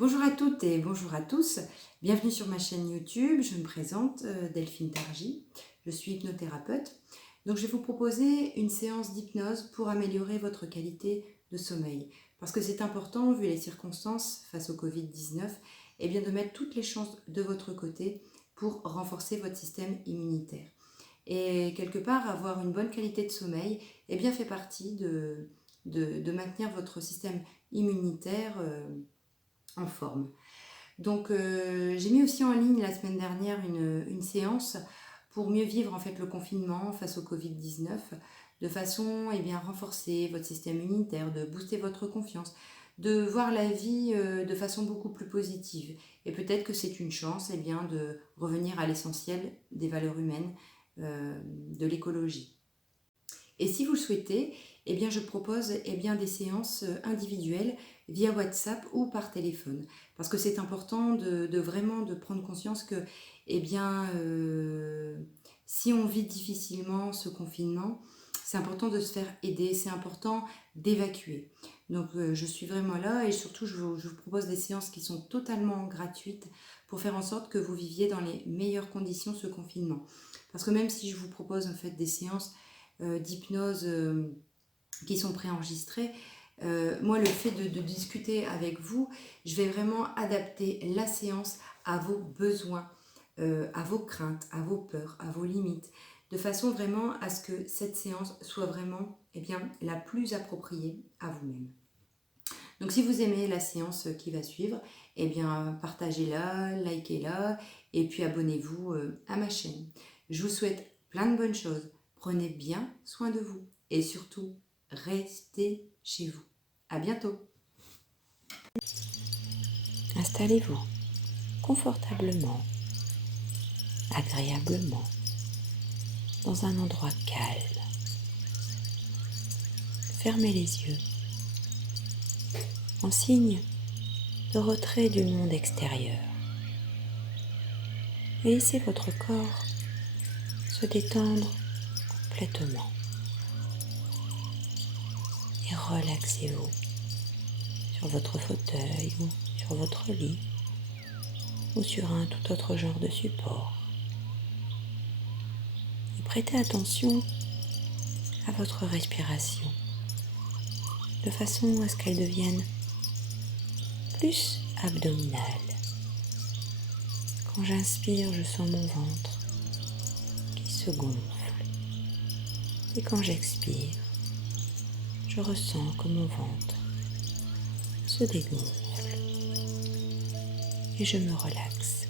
Bonjour à toutes et bonjour à tous, bienvenue sur ma chaîne YouTube, je me présente Delphine Targy, je suis hypnothérapeute. Donc je vais vous proposer une séance d'hypnose pour améliorer votre qualité de sommeil. Parce que c'est important, vu les circonstances face au Covid-19, eh bien de mettre toutes les chances de votre côté pour renforcer votre système immunitaire. Et quelque part, avoir une bonne qualité de sommeil eh bien, fait partie de maintenir votre système immunitaire en forme. Donc j'ai mis aussi en ligne la semaine dernière une séance pour mieux vivre en fait le confinement face au Covid-19 de façon à renforcer votre système immunitaire, de booster votre confiance, de voir la vie de façon beaucoup plus positive. Et peut-être que c'est une chance de revenir à l'essentiel des valeurs humaines, de l'écologie. Et si vous le souhaitez, je propose des séances individuelles via WhatsApp ou par téléphone. Parce que c'est important de vraiment de prendre conscience que si on vit difficilement ce confinement, c'est important de se faire aider, c'est important d'évacuer. Donc je suis vraiment là et surtout je vous propose des séances qui sont totalement gratuites pour faire en sorte que vous viviez dans les meilleures conditions ce confinement. Parce que même si je vous propose en fait des séances d'hypnose qui sont préenregistrées, moi le fait de discuter avec vous, je vais vraiment adapter la séance à vos besoins, à vos craintes, à vos peurs, à vos limites, de façon vraiment à ce que cette séance soit vraiment la plus appropriée à vous-même. Donc si vous aimez la séance qui va suivre, partagez-la, likez-la et puis abonnez-vous à ma chaîne. Je vous souhaite plein de bonnes choses. Prenez bien soin de vous et surtout, restez chez vous. À bientôt. Installez-vous confortablement, agréablement, dans un endroit calme. Fermez les yeux en signe de retrait du monde extérieur. Et laissez votre corps se détendre complètement. Et relaxez-vous sur votre fauteuil ou sur votre lit ou sur un tout autre genre de support. Et prêtez attention à votre respiration de façon à ce qu'elle devienne plus abdominale. Quand j'inspire, je sens mon ventre qui se gonfle. Et quand j'expire, je ressens que mon ventre se dégonfle. Et je me relaxe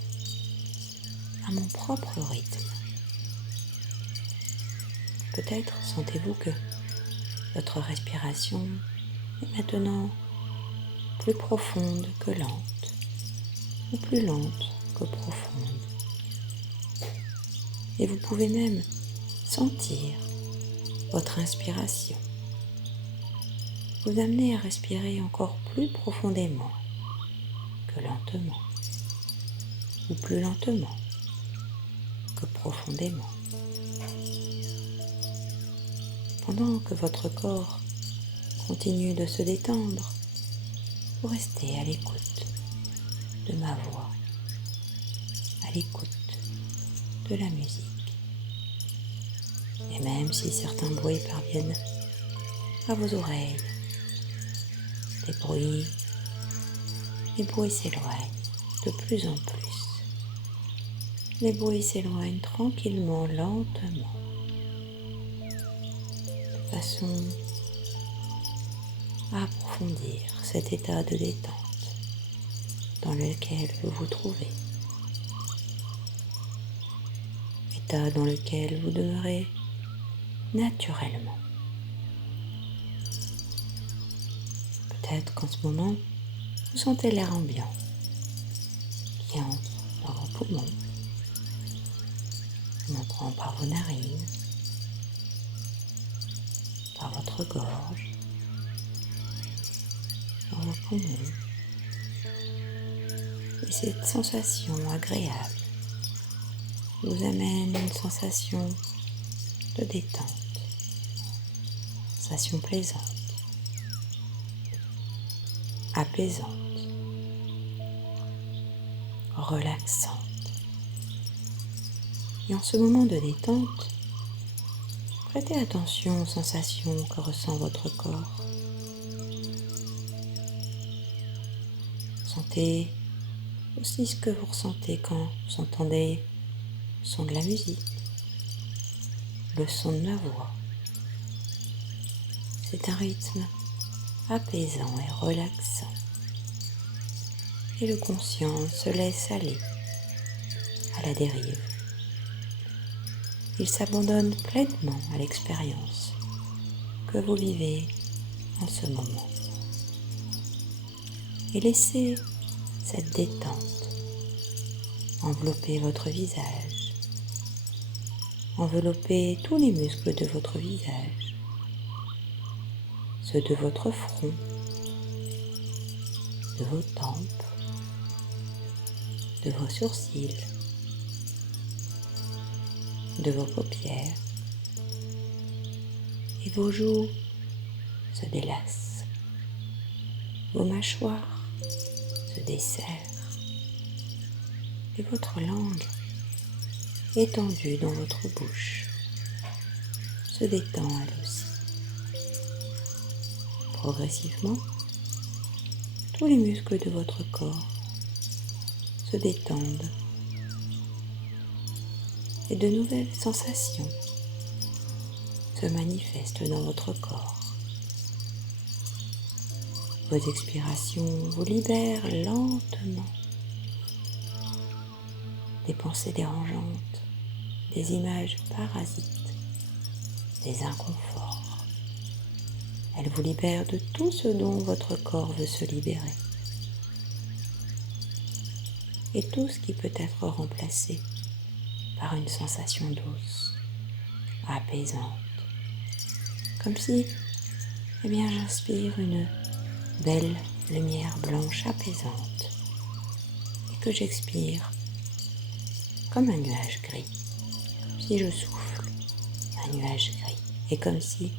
à mon propre rythme. Peut-être sentez-vous que votre respiration est maintenant plus profonde que lente, ou plus lente que profonde. Et vous pouvez même sentir votre inspiration vous amener à respirer encore plus profondément que lentement, ou plus lentement que profondément. Pendant que votre corps continue de se détendre, vous restez à l'écoute de ma voix, à l'écoute de la musique. Et même si certains bruits parviennent à vos oreilles, les bruits s'éloignent de plus en plus. Les bruits s'éloignent tranquillement, lentement, de façon à approfondir cet état de détente dans lequel vous vous trouvez. État dans lequel vous demeurez naturellement. Peut-être qu'en ce moment, vous sentez l'air ambiant qui entre dans vos poumons, en entrant par vos narines, par votre gorge, dans vos poumons. Et cette sensation agréable vous amène une sensation de détente, sensation plaisante, apaisante. relaxante. Et en ce moment de détente, prêtez attention aux sensations que ressent votre corps. Sentez aussi ce que vous ressentez quand vous entendez le son de la musique, le son de ma voix. C'est un rythme apaisant et relaxant. Et le conscient se laisse aller à la dérive. Il s'abandonne pleinement à l'expérience que vous vivez en ce moment. Et laissez cette détente envelopper votre visage, envelopper tous les muscles de votre visage, ceux de votre front, de vos tempes, de vos sourcils, de vos paupières, et vos joues se délassent, vos mâchoires se desserrent, et votre langue, étendue dans votre bouche, se détend elle aussi. Progressivement, tous les muscles de votre corps se détendent et de nouvelles sensations se manifestent dans votre corps. Vos expirations vous libèrent lentement des pensées dérangeantes, des images parasites, des inconforts. Elles vous libèrent de tout ce dont votre corps veut se libérer. Et tout ce qui peut être remplacé par une sensation douce, apaisante. Comme si, j'inspire une belle lumière blanche apaisante et que j'expire comme un nuage gris, comme si je souffle un nuage gris et comme si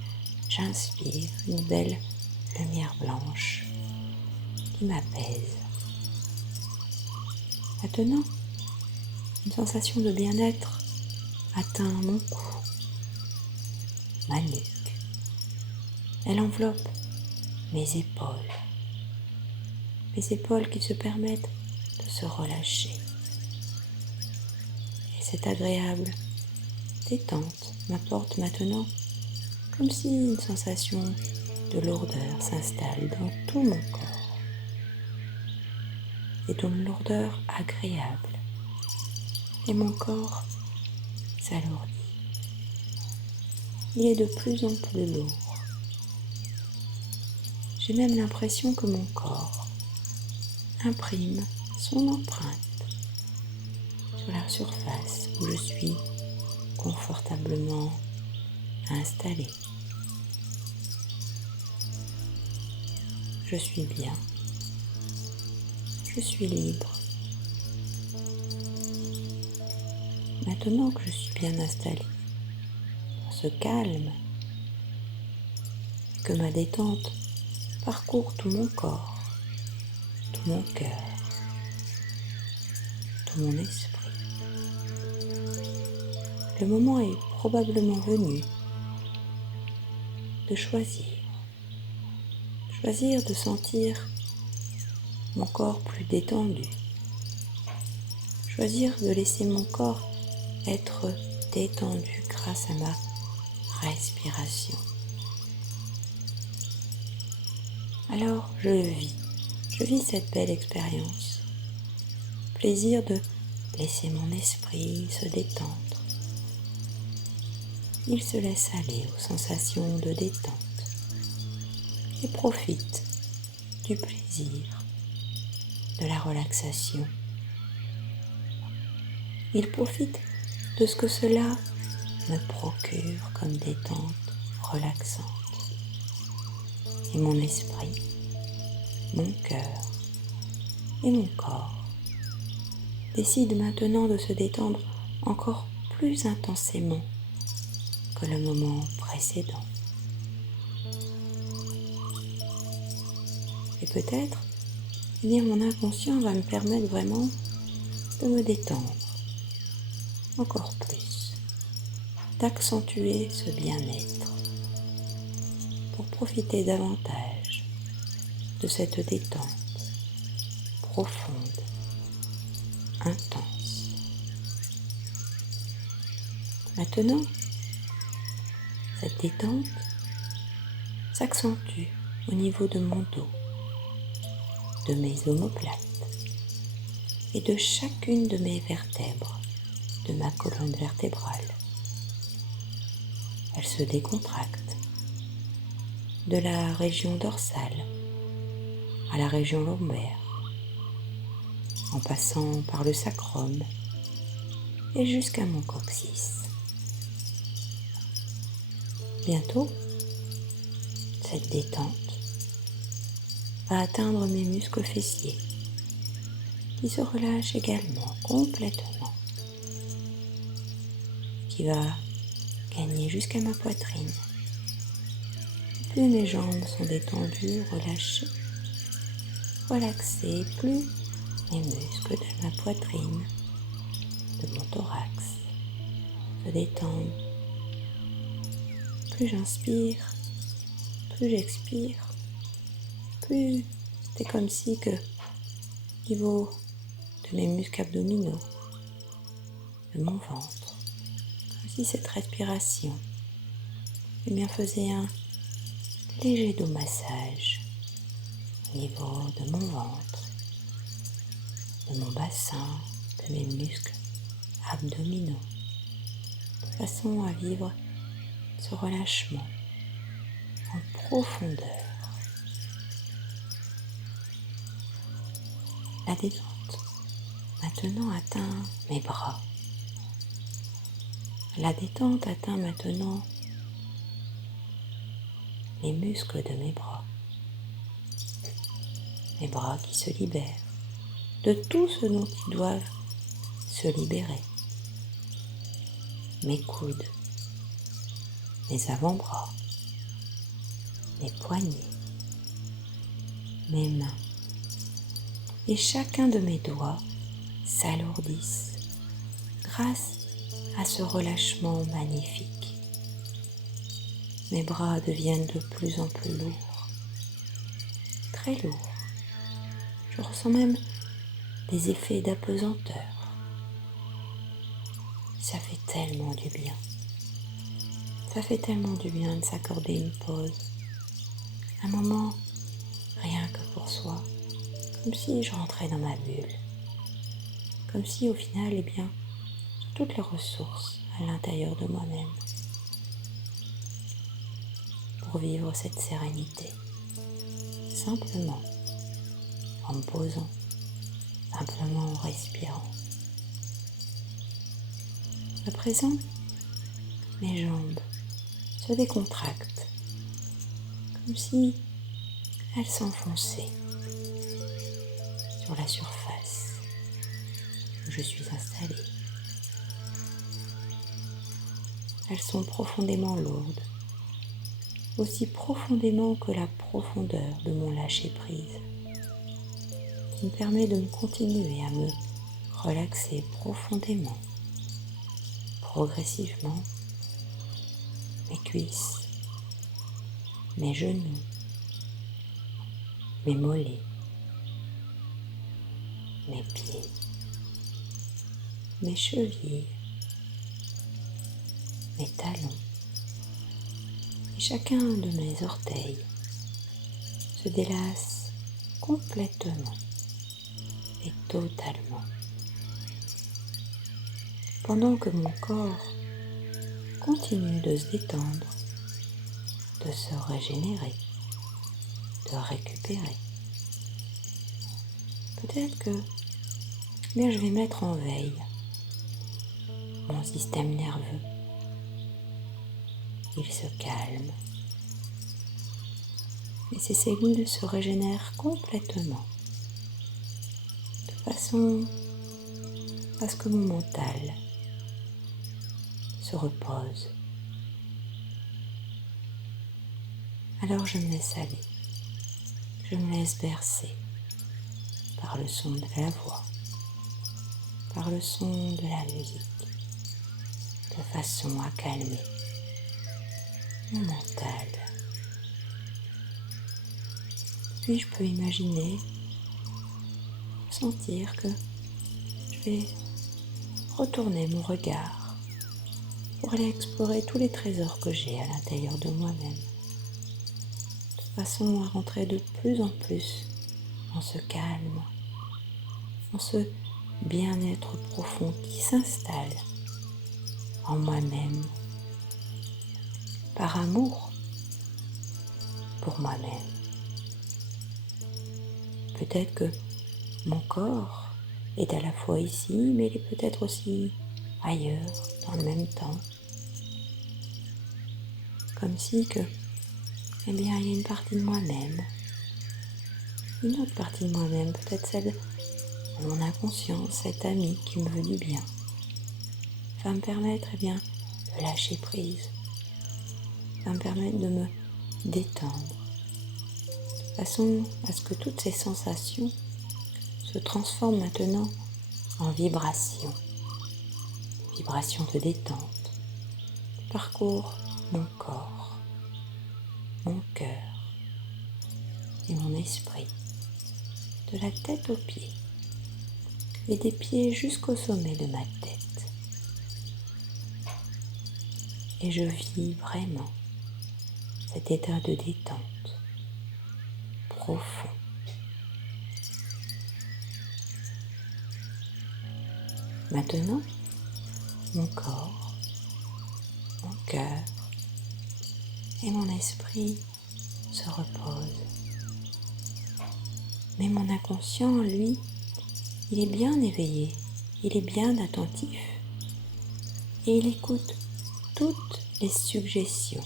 j'inspire une belle lumière blanche qui m'apaise. Maintenant, une sensation de bien-être atteint mon cou, ma nuque. Elle enveloppe mes épaules qui se permettent de se relâcher. Et cette agréable détente m'apporte maintenant comme si une sensation de lourdeur s'installe dans tout mon corps. Et d'une lourdeur agréable. Et mon corps s'alourdit. Il est de plus en plus lourd. J'ai même l'impression que mon corps imprime son empreinte sur la surface où je suis confortablement installée. Je suis bien. Je suis libre. Maintenant que je suis bien installée dans ce calme, que ma détente parcourt tout mon corps, tout mon cœur, tout mon esprit, le moment est probablement venu de choisir de sentir mon corps plus détendu, choisir de laisser mon corps être détendu grâce à ma respiration. Alors je vis cette belle expérience, plaisir de laisser mon esprit se détendre. Il se laisse aller aux sensations de détente et profite du plaisir, de la relaxation. Il profite de ce que cela me procure comme détente relaxante. Et mon esprit, mon cœur et mon corps décident maintenant de se détendre encore plus intensément que le moment précédent. Et peut-être, mon inconscient va me permettre vraiment de me détendre encore plus, d'accentuer ce bien-être pour profiter davantage de cette détente profonde, intense. Maintenant, cette détente s'accentue au niveau de mon dos, de mes omoplates et de chacune de mes vertèbres, de ma colonne vertébrale. Elle se décontracte de la région dorsale à la région lombaire, en passant par le sacrum et jusqu'à mon coccyx. Bientôt, cette détente va atteindre mes muscles fessiers, qui se relâchent également complètement, qui va gagner jusqu'à ma poitrine. Plus mes jambes sont détendues, relâchées, relaxées, plus les muscles de ma poitrine, de mon thorax se détendent. Plus j'inspire, plus j'expire, plus c'est comme si que au niveau de mes muscles abdominaux, de mon ventre, comme si cette respiration faisait un léger doux massage au niveau de mon ventre, de mon bassin, de mes muscles abdominaux, de façon à vivre ce relâchement en profondeur. La détente maintenant atteint mes bras. La détente atteint maintenant les muscles de mes bras. Mes bras qui se libèrent de tout ce dont ils doivent se libérer. Mes coudes, mes avant-bras, mes poignets, mes mains et chacun de mes doigts s'alourdissent grâce à ce relâchement magnifique. Mes bras deviennent de plus en plus lourds, très lourds. Je ressens même des effets d'apesanteur. Ça fait tellement du bien. Ça fait tellement du bien de s'accorder une pause, un moment rien que pour soi, comme si je rentrais dans ma bulle, comme si au final, j'ai toutes les ressources à l'intérieur de moi-même pour vivre cette sérénité, simplement en me posant, simplement en respirant. À présent, mes jambes se décontractent, comme si elles s'enfonçaient sur la surface où je suis installée. Elles sont profondément lourdes, aussi profondément que la profondeur de mon lâcher-prise, qui me permet de me continuer à me relaxer profondément, progressivement, mes cuisses, mes genoux, mes mollets, mes pieds, mes chevilles, mes talons et chacun de mes orteils se délasse complètement et totalement, pendant que mon corps continue de se détendre, de se régénérer, de récupérer. Peut-être que je vais mettre en veille mon système nerveux. Il se calme et ses cellules se régénèrent complètement, de façon à ce que mon mental se repose. Alors je me laisse aller, je me laisse bercer par le son de la voix. par le son de la musique, de façon à calmer mon mental. Puis je peux imaginer, sentir que je vais retourner mon regard pour aller explorer tous les trésors que j'ai à l'intérieur de moi-même, de façon à rentrer de plus en plus en ce calme, en ce bien-être profond qui s'installe en moi-même, par amour pour moi-même. Peut-être que mon corps est à la fois ici, mais il est peut-être aussi ailleurs, dans le même temps. Comme si que, il y a une partie de moi-même, une autre partie de moi-même, peut-être celle de mon inconscient, cette amie qui me veut du bien, va me permettre de lâcher prise, va me permettre de me détendre, de façon à ce que toutes ces sensations se transforment maintenant en vibrations, vibrations de détente, parcourent mon corps, mon cœur et mon esprit, de la tête aux pieds et des pieds jusqu'au sommet de ma tête. Et je vis vraiment cet état de détente profond. Maintenant, mon corps, mon cœur et mon esprit se reposent. Mais mon inconscient, lui, il est bien éveillé, il est bien attentif et il écoute toutes les suggestions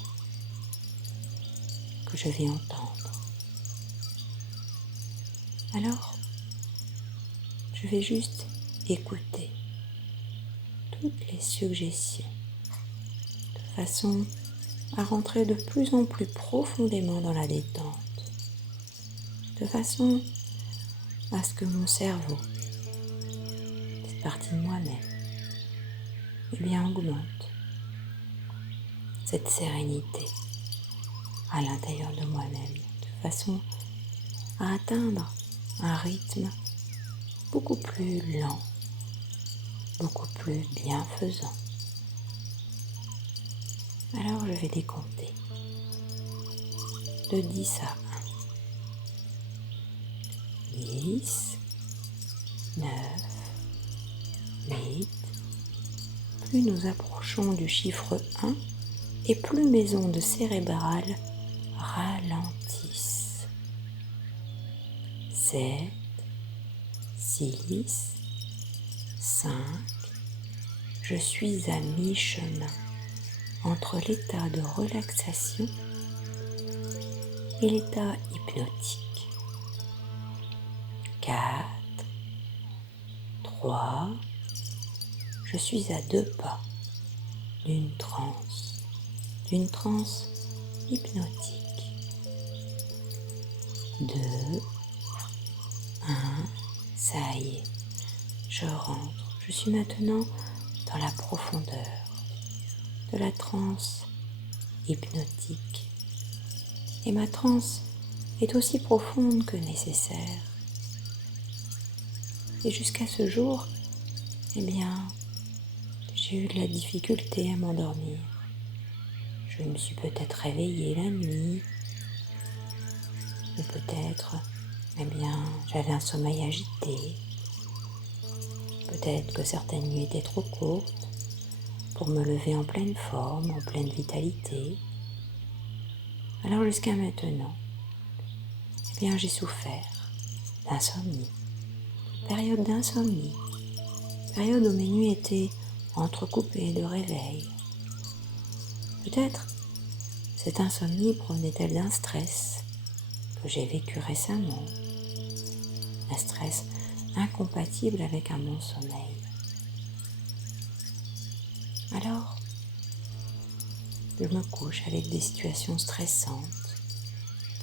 que je vais entendre. Alors, je vais juste écouter toutes les suggestions de façon à rentrer de plus en plus profondément dans la détente, de façon à ce que mon cerveau, cette partie de moi-même, augmente cette sérénité à l'intérieur de moi-même, de façon à atteindre un rythme beaucoup plus lent, beaucoup plus bienfaisant. Alors je vais décompter de 10 à 1. 10, 9, 8. Plus nous approchons du chiffre 1 et plus mes ondes cérébrales ralentissent. 7, 6, 5. Je suis à mi-chemin entre l'état de relaxation et l'état hypnotique. 4, 3, je suis à 2 pas d'une transe hypnotique. 2, 1, ça y est, je rentre. Je suis maintenant dans la profondeur de la transe hypnotique. Et ma transe est aussi profonde que nécessaire. Et jusqu'à ce jour, j'ai eu de la difficulté à m'endormir. Je me suis peut-être réveillée la nuit, ou peut-être, j'avais un sommeil agité. Peut-être que certaines nuits étaient trop courtes pour me lever en pleine forme, en pleine vitalité. Alors jusqu'à maintenant, j'ai souffert d'insomnie. Période d'insomnie, période où mes nuits étaient entrecoupées de réveils. Peut-être cette insomnie provenait-elle d'un stress que j'ai vécu récemment, un stress incompatible avec un bon sommeil. Alors, je me couche avec des situations stressantes.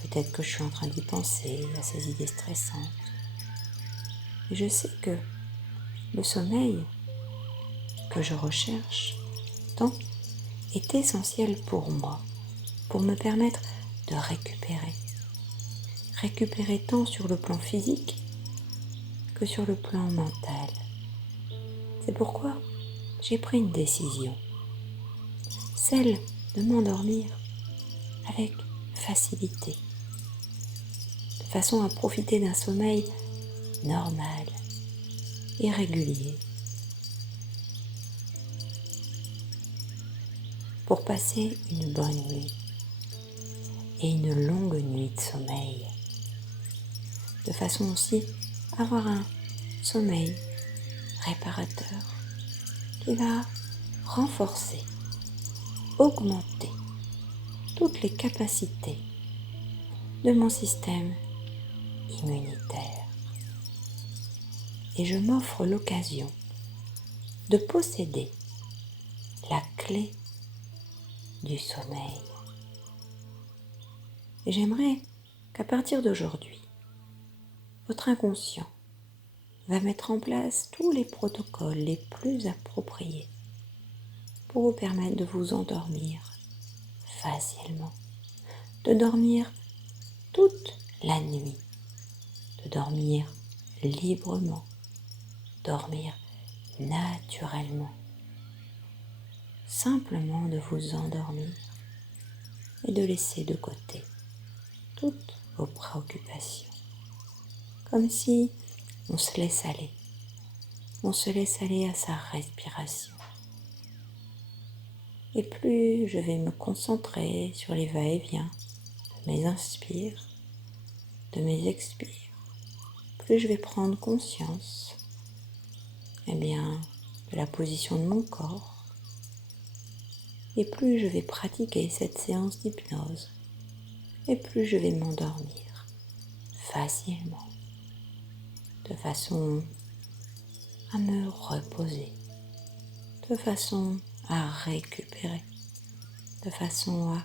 Peut-être que je suis en train d'y penser, à ces idées stressantes. Et je sais que Le sommeil que je recherche tant est essentiel pour moi, pour me permettre de récupérer. Récupérer tant sur le plan physique que sur le plan mental. C'est pourquoi j'ai pris une décision, celle de m'endormir avec facilité, de façon à profiter d'un sommeil normal et régulier, pour passer une bonne nuit et une longue nuit de sommeil, de façon aussi à avoir un sommeil réparateur qui va renforcer, augmenter toutes les capacités de mon système immunitaire. Et je m'offre l'occasion de posséder la clé du sommeil. Et j'aimerais qu'à partir d'aujourd'hui, votre inconscient va mettre en place tous les protocoles les plus appropriés pour vous permettre de vous endormir facilement, de dormir toute la nuit, de dormir librement, dormir naturellement, simplement de vous endormir et de laisser de côté toutes vos préoccupations, comme si on se laisse aller à sa respiration. Et plus je vais me concentrer sur les va-et-vient de mes inspires, de mes expires, plus je vais prendre conscience de la position de mon corps, et plus je vais pratiquer cette séance d'hypnose, et plus je vais m'endormir facilement, de façon à me reposer, de façon à récupérer, de façon à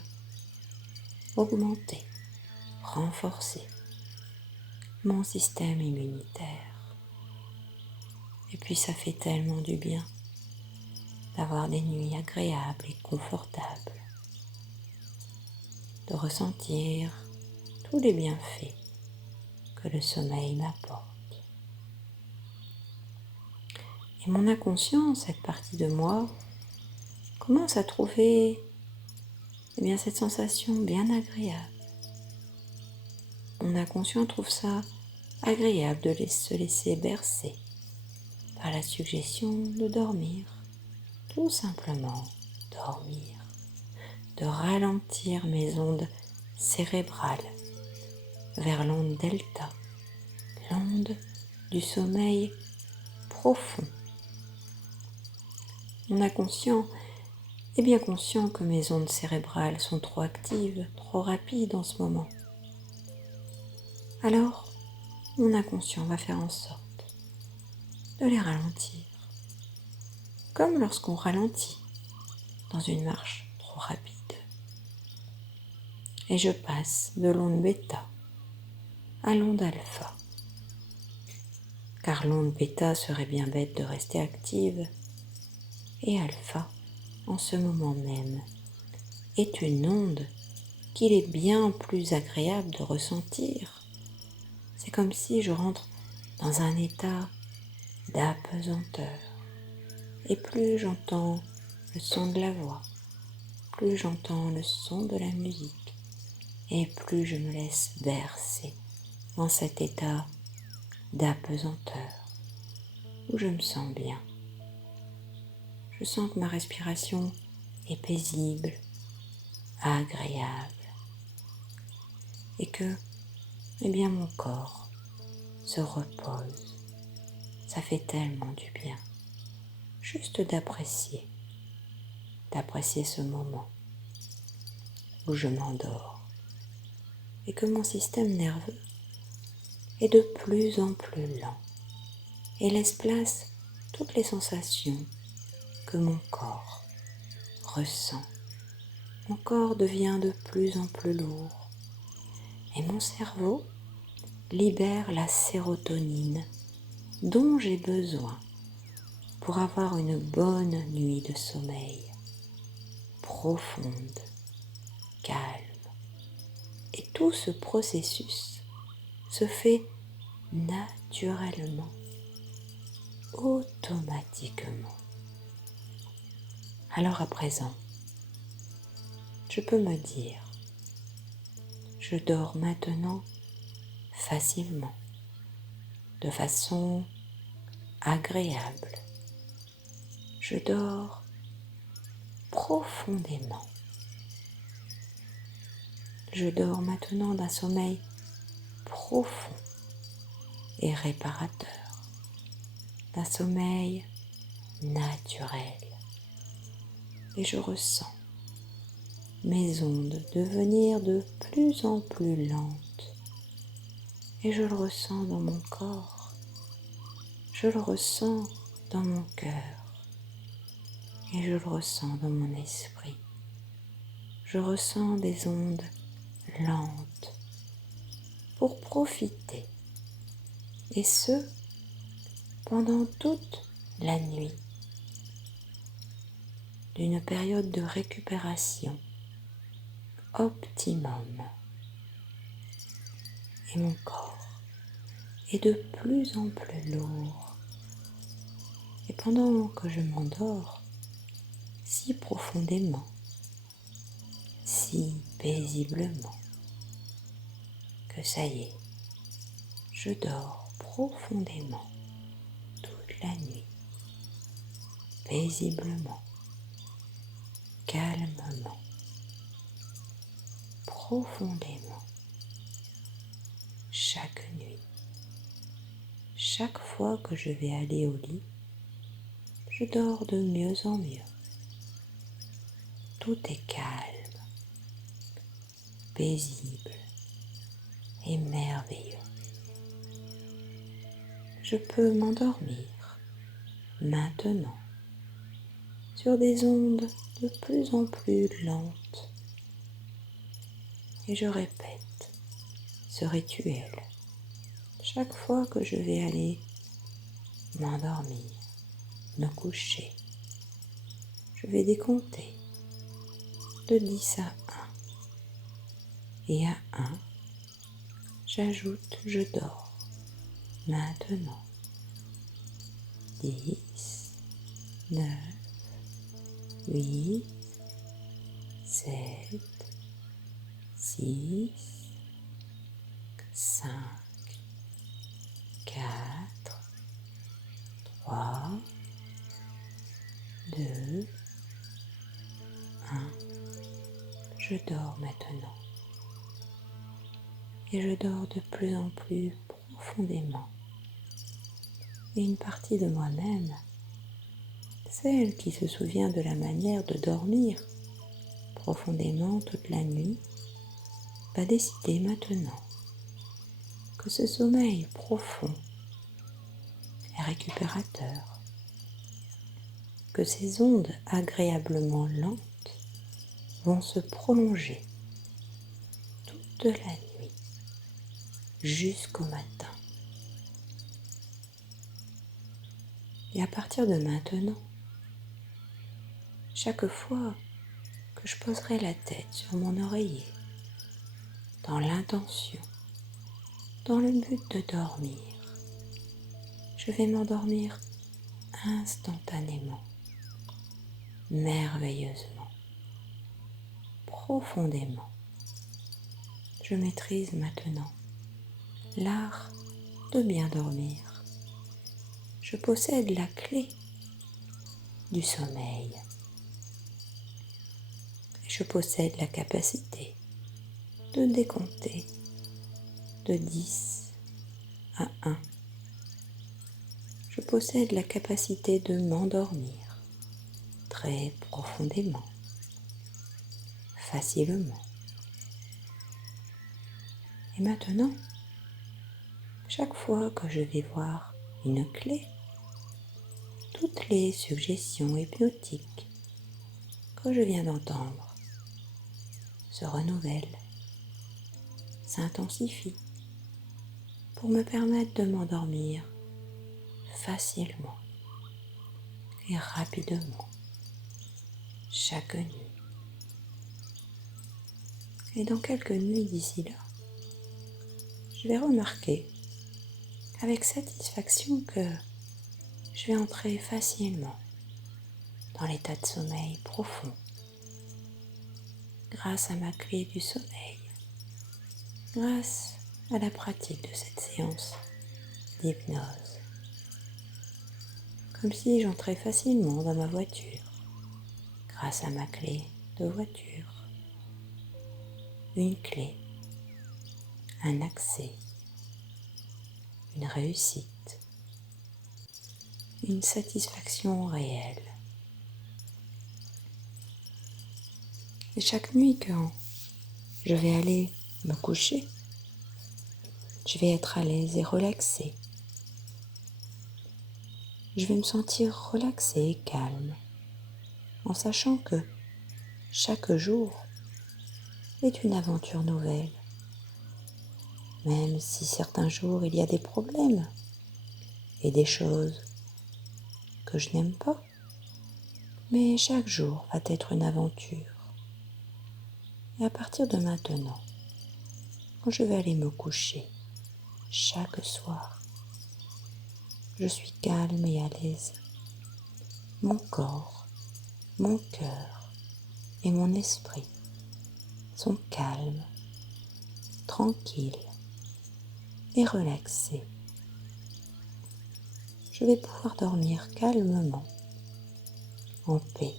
augmenter, renforcer mon système immunitaire. Et puis ça fait tellement du bien d'avoir des nuits agréables et confortables, de ressentir tous les bienfaits que le sommeil m'apporte. Et mon inconscient, cette partie de moi, commence à trouver cette sensation bien agréable. Mon inconscient trouve ça agréable de se laisser bercer par la suggestion de dormir, tout simplement dormir, de ralentir mes ondes cérébrales vers l'onde delta, l'onde du sommeil profond. Mon inconscient est bien conscient que mes ondes cérébrales sont trop actives, trop rapides en ce moment. Alors, mon inconscient va faire en sorte de les ralentir, comme lorsqu'on ralentit dans une marche trop rapide. Et je passe de l'onde bêta à l'onde alpha, car l'onde bêta serait bien bête de rester active, et alpha, en ce moment même, est une onde qu'il est bien plus agréable de ressentir. C'est comme si je rentre dans un état d'apesanteur. Et plus j'entends le son de la voix, plus j'entends le son de la musique, et plus je me laisse bercer dans cet état d'apesanteur où je me sens bien. Je sens que ma respiration est paisible, agréable, et que mon corps se repose. Ça fait tellement du bien, juste d'apprécier ce moment où je m'endors et que mon système nerveux est de plus en plus lent et laisse place à toutes les sensations que mon corps ressent. Mon corps devient de plus en plus lourd et mon cerveau libère la sérotonine dont j'ai besoin pour avoir une bonne nuit de sommeil, profonde, calme. Et tout ce processus se fait naturellement, automatiquement. Alors à présent, je peux me dire, je dors maintenant facilement, de façon agréable. Je dors profondément. Je dors maintenant d'un sommeil profond et réparateur, d'un sommeil naturel. Et je ressens mes ondes devenir de plus en plus lentes. Et je le ressens dans mon corps, je le ressens dans mon cœur et je le ressens dans mon esprit. Je ressens des ondes lentes pour profiter, et ce, pendant toute la nuit, d'une période de récupération optimum. Et mon corps est de plus en plus lourd. Et pendant que je m'endors si profondément, si paisiblement, que ça y est, je dors profondément toute la nuit, paisiblement, calmement, profondément, chaque nuit. Chaque fois que je vais aller au lit, je dors de mieux en mieux. Tout est calme, paisible et merveilleux. Je peux m'endormir maintenant sur des ondes de plus en plus lentes. Et je répète ce rituel chaque fois que je vais aller m'endormir, me coucher. Je vais décompter de 10 à 1. Et à 1, j'ajoute je dors maintenant. 10, 9, 8, 7, 6, 5, 4, 3, 2, 1. Je dors maintenant. Et je dors de plus en plus profondément. Et une partie de moi-même, celle qui se souvient de la manière de dormir profondément toute la nuit, va décider maintenant que ce sommeil profond est récupérateur, que ces ondes agréablement lentes vont se prolonger toute la nuit jusqu'au matin. Et à partir de maintenant, chaque fois que je poserai la tête sur mon oreiller, dans l'intention, dans le but de dormir, je vais m'endormir instantanément, merveilleusement, profondément. Je maîtrise maintenant l'art de bien dormir. Je possède la clé du sommeil. Je possède la capacité de décompter de 10 à 1. Je possède la capacité de m'endormir très profondément, facilement. Et maintenant, chaque fois que je vais voir une clé, toutes les suggestions hypnotiques que je viens d'entendre se renouvellent, s'intensifient pour me permettre de m'endormir facilement, et rapidement chaque nuit. Et dans quelques nuits d'ici là, je vais remarquer avec satisfaction que je vais entrer facilement dans l'état de sommeil profond grâce à ma clé du sommeil, grâce à la pratique de cette séance d'hypnose. Comme si j'entrais facilement dans ma voiture grâce à ma clé de voiture. Une clé, un accès, une réussite, une satisfaction réelle. Et chaque nuit quand je vais aller me coucher, je vais être à l'aise et relaxée. Je vais me sentir relaxée et calme, en sachant que chaque jour est une aventure nouvelle. Même si certains jours il y a des problèmes et des choses que je n'aime pas, mais chaque jour va être une aventure. Et à partir de maintenant, quand je vais aller me coucher, chaque soir, je suis calme et à l'aise. Mon corps, mon cœur et mon esprit sont calmes, tranquilles et relaxés. Je vais pouvoir dormir calmement, en paix,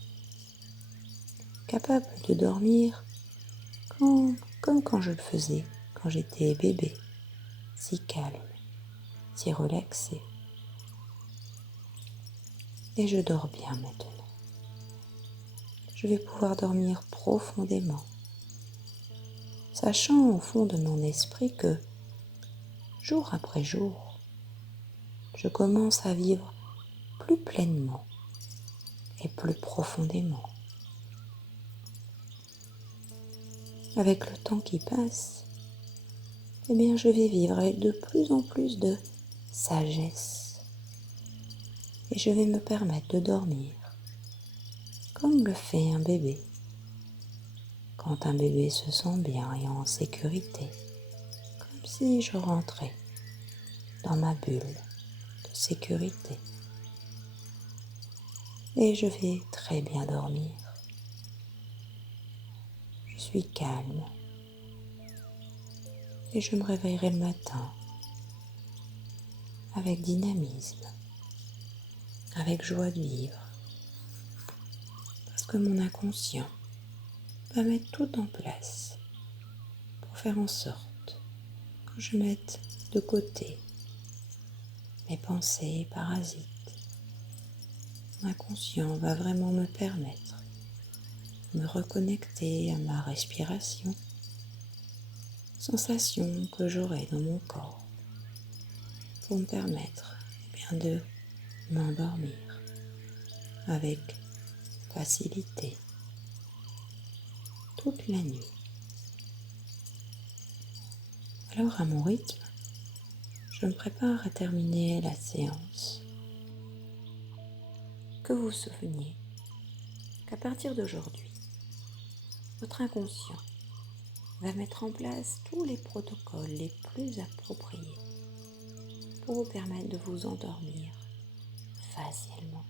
capable de dormir comme quand je le faisais quand j'étais bébé, si calme, si relaxé. Et je dors bien maintenant. Je vais pouvoir dormir profondément, sachant au fond de mon esprit que, jour après jour, je commence à vivre plus pleinement et plus profondément. Avec le temps qui passe, eh bien, je vais vivre avec de plus en plus de sagesse et je vais me permettre de dormir comme le fait un bébé. Quand un bébé se sent bien et en sécurité, comme si je rentrais dans ma bulle de sécurité. Et je vais très bien dormir. Je suis calme et je me réveillerai le matin avec dynamisme, avec joie de vivre, parce que mon inconscient va mettre tout en place pour faire en sorte que je mette de côté mes pensées parasites. Mon inconscient va vraiment me permettre de me reconnecter à ma respiration, sensation que j'aurai dans mon corps, pour me permettre de m'endormir avec facilité toute la nuit. Alors à mon rythme, je me prépare à terminer la séance. Que vous vous souveniez qu'à partir d'aujourd'hui, votre inconscient va mettre en place tous les protocoles les plus appropriés pour vous permettre de vous endormir facilement,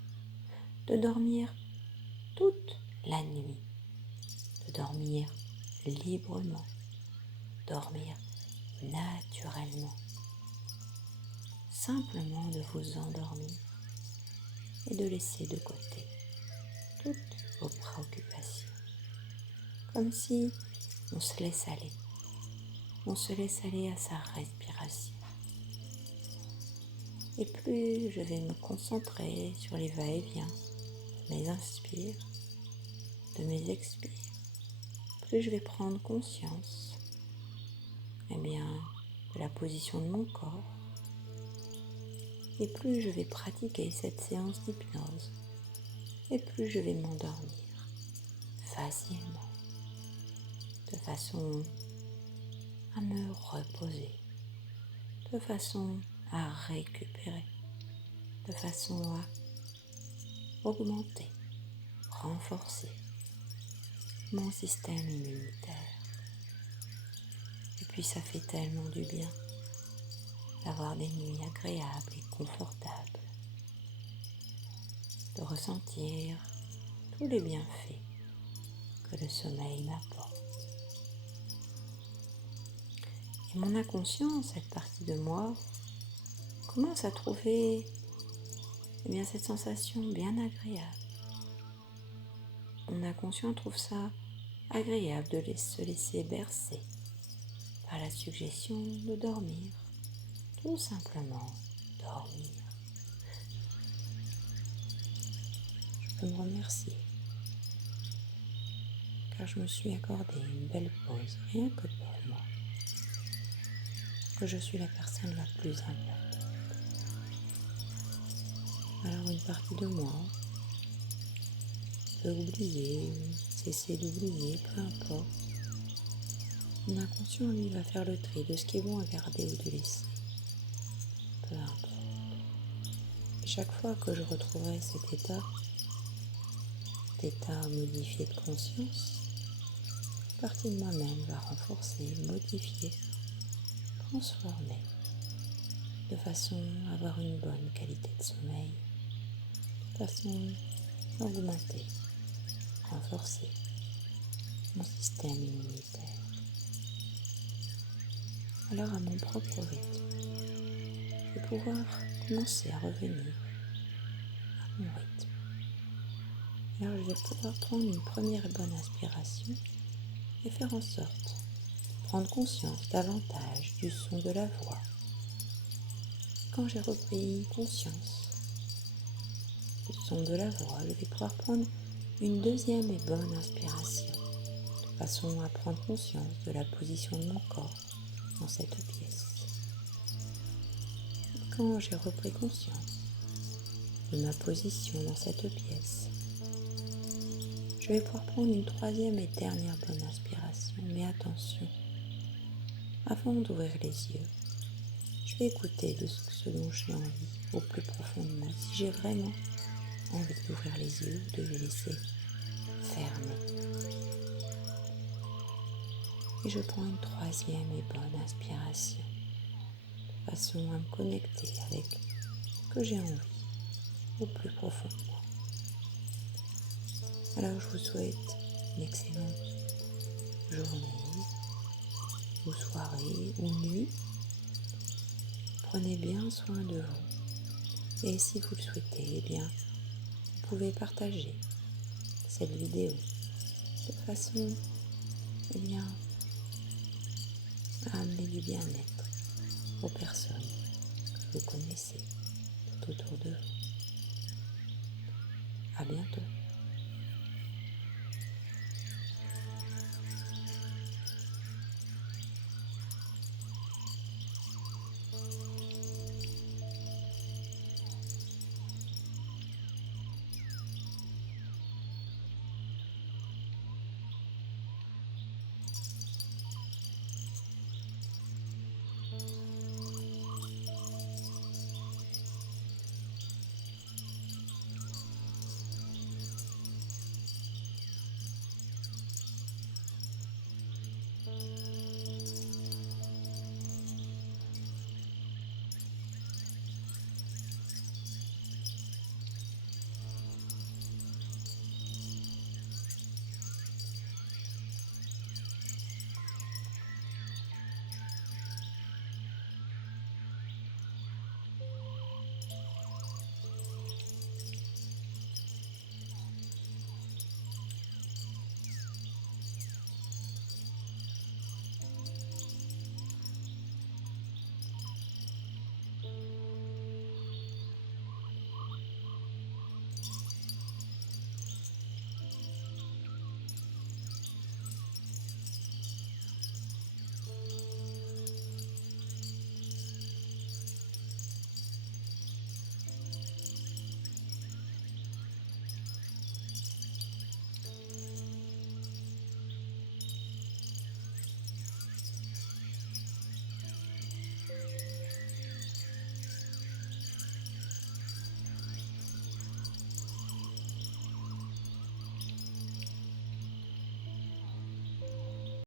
de dormir toute la nuit, de dormir librement, dormir naturellement, simplement de vous endormir et de laisser de côté toutes vos préoccupations, comme si on se laisse aller à sa respiration. Et plus je vais me concentrer sur les va-et-vient de mes inspires, de mes expires, plus je vais prendre conscience de la position de mon corps, et plus je vais pratiquer cette séance d'hypnose, et plus je vais m'endormir facilement, de façon à me reposer, de façon à récupérer, de façon à augmenter, renforcer mon système immunitaire. Et puis ça fait tellement du bien d'avoir des nuits agréables et confortables, de ressentir tous les bienfaits que le sommeil m'apporte. Et mon inconscient, cette partie de moi, commence à trouver cette sensation bien agréable. Mon inconscient trouve ça agréable de se laisser bercer par la suggestion de dormir, tout simplement dormir. Je peux me remercier car je me suis accordé une belle pause rien que pour moi, que je suis la personne la plus importante. Alors une partie de moi peut oublier ou cesser d'oublier, peu importe. Mon inconscient, lui, va faire le tri de ce qui est bon à garder ou de laisser, peu importe. Et chaque fois que je retrouverai cet état modifié de conscience, une partie de moi-même va renforcer, modifier, transformer, de façon à avoir une bonne qualité de sommeil, de façon à augmenter, renforcer mon système immunitaire. Alors à mon propre rythme, je vais pouvoir commencer à revenir à mon rythme. Alors je vais pouvoir prendre une première et bonne inspiration et faire en sorte de prendre conscience davantage du son de la voix. Quand j'ai repris conscience du son de la voix, je vais pouvoir prendre une deuxième et bonne inspiration, de façon à prendre conscience de la position de mon corps dans cette pièce. Et quand j'ai repris conscience de ma position dans cette pièce, je vais pouvoir prendre une troisième et dernière bonne inspiration, mais attention, avant d'ouvrir les yeux, je vais écouter de ce dont j'ai envie au plus profond de moi. Si j'ai vraiment envie d'ouvrir les yeux, de les laisser fermés. Et je prends une troisième et bonne inspiration, de façon à me connecter avec ce que j'ai envie au plus profond de moi. Alors je vous souhaite une excellente journée, ou soirée, ou nuit. Prenez bien soin de vous. Et si vous le souhaitez, vous pouvez partager cette vidéo de façon à amener du bien-être aux personnes que vous connaissez tout autour de vous. À bientôt.